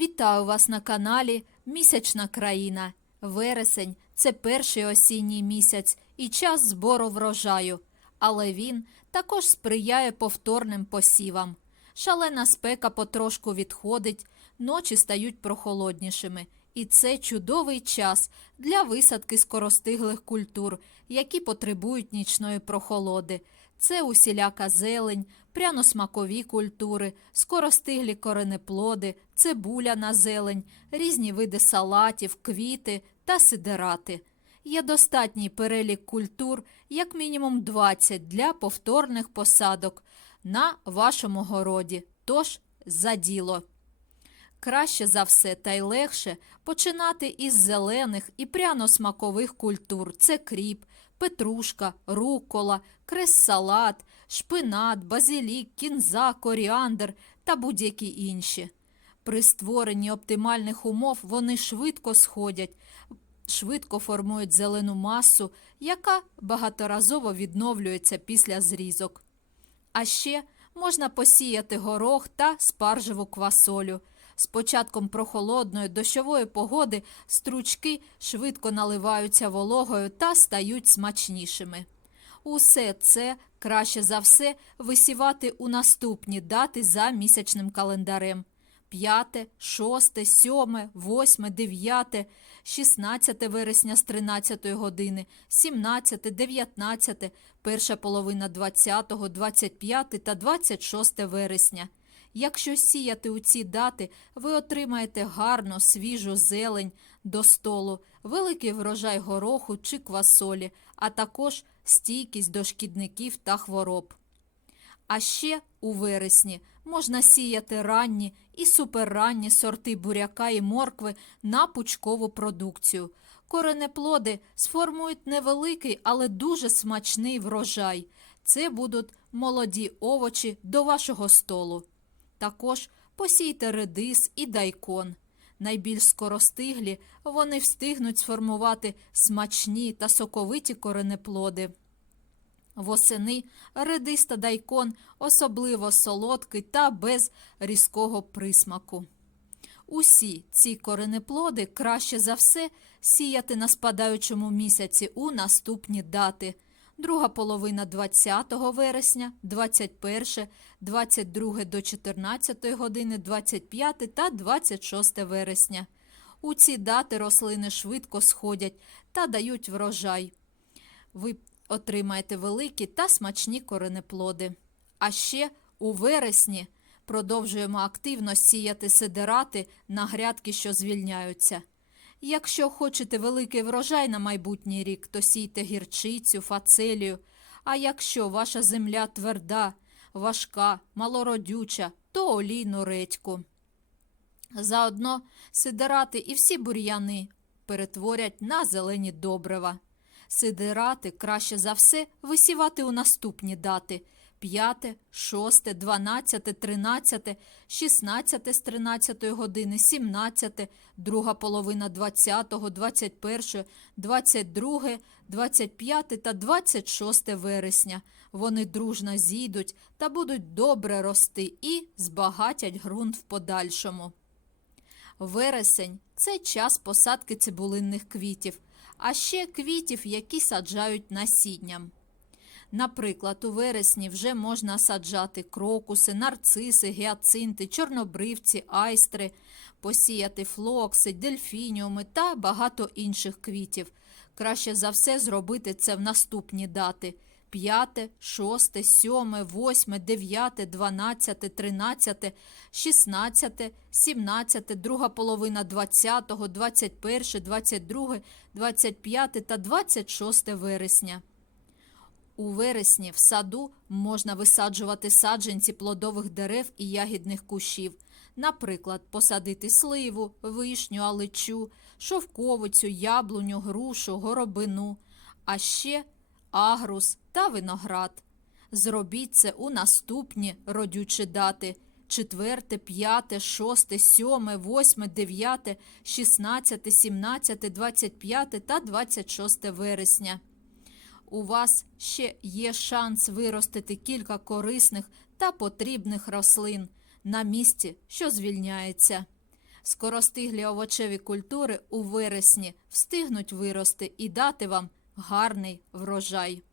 Вітаю вас на каналі Місячна країна. Вересень це перший осінній місяць і час збору врожаю, але він також сприяє повторним посівам. Шалена спека потрошку відходить, ночі стають прохолоднішими, і це чудовий час для висадки скоростиглих культур, які потребують нічної прохолоди. Це усіляка зелень, пряно-смакові культури, скоростиглі коренеплоди, цибуля на зелень, різні види салатів, квіти та сидерати. Є достатній перелік культур, як мінімум 20 для повторних посадок на вашому городі. Тож за діло. Краще за все та й легше починати із зелених і пряно-смакових культур. Це кріп, петрушка, рукола, крес-салат, шпинат, базилік, кінза, коріандр та будь-які інші. При створенні оптимальних умов вони швидко сходять, швидко формують зелену масу, яка багаторазово відновлюється після зрізок. А ще можна посіяти горох та спаржеву квасолю. З початком прохолодної дощової погоди стручки швидко наливаються вологою та стають смачнішими. Усе це краще за все висівати у наступні дати за місячним календарем. 5, 6, 7, 8, 9, 16 вересня з 13 години, 17, 19, перша половина 20, 25 та 26 вересня. Якщо сіяти у ці дати, ви отримаєте гарну свіжу зелень до столу, великий врожай гороху чи квасолі, а також стійкість до шкідників та хвороб. А ще у вересні можна сіяти ранні і суперранні сорти буряка і моркви на пучкову продукцію. Коренеплоди сформують невеликий, але дуже смачний врожай. Це будуть молоді овочі до вашого столу. Також посійте редис і дайкон. Найбільш скоростиглі вони встигнуть сформувати смачні та соковиті коренеплоди. Восени редис та дайкон особливо солодкий та без різкого присмаку. Усі ці коренеплоди краще за все сіяти на спадаючому місяці у наступні дати. Друга половина 20 вересня, 21, 22 до 14 години, 25 та 26 вересня. У ці дати рослини швидко сходять та дають врожай. Ви отримаєте великі та смачні коренеплоди. А ще у вересні продовжуємо активно сіяти сидерати на грядки, що звільняються. Якщо хочете великий врожай на майбутній рік, то сійте гірчицю, фацелію. А якщо ваша земля тверда, важка, малородюча, то олійну редьку. Заодно сидерати і всі бур'яни перетворять на зелені добрива. Сидирати краще за все висівати у наступні дати 5, 6, 12, 13, 16 з 13 години, 17, друга половина 20, 21, 22, 25 та 26 вересня. Вони дружно зійдуть та будуть добре рости і збагатять ґрунт в подальшому. Вересень це час посадки цибулинних квітів, а ще квітів, які саджають насінням. Наприклад, у вересні вже можна саджати крокуси, нарциси, гіацинти, чорнобривці, айстри, посіяти флокси, дельфініуми та багато інших квітів. Краще за все зробити це в наступні дати. 5, 6, 7, 8, 9, 12, 13, 16, 17, друга половина 20, 21, 22, 25 та 26 вересня. У вересні в саду можна висаджувати саджанці плодових дерев і ягідних кущів. Наприклад, посадити сливу, вишню, аличу, шовковицю, яблуню, грушу, горобину, а ще агрус та виноград. Зробіть це у наступні родючі дати 4, 5, 6, 7, 8, 9, 16, 17, 25 та 26 вересня. У вас ще є шанс виростити кілька корисних та потрібних рослин на місці, що звільняється. скоростиглі овочеві культури у вересні встигнуть вирости і дати вам гарний врожай.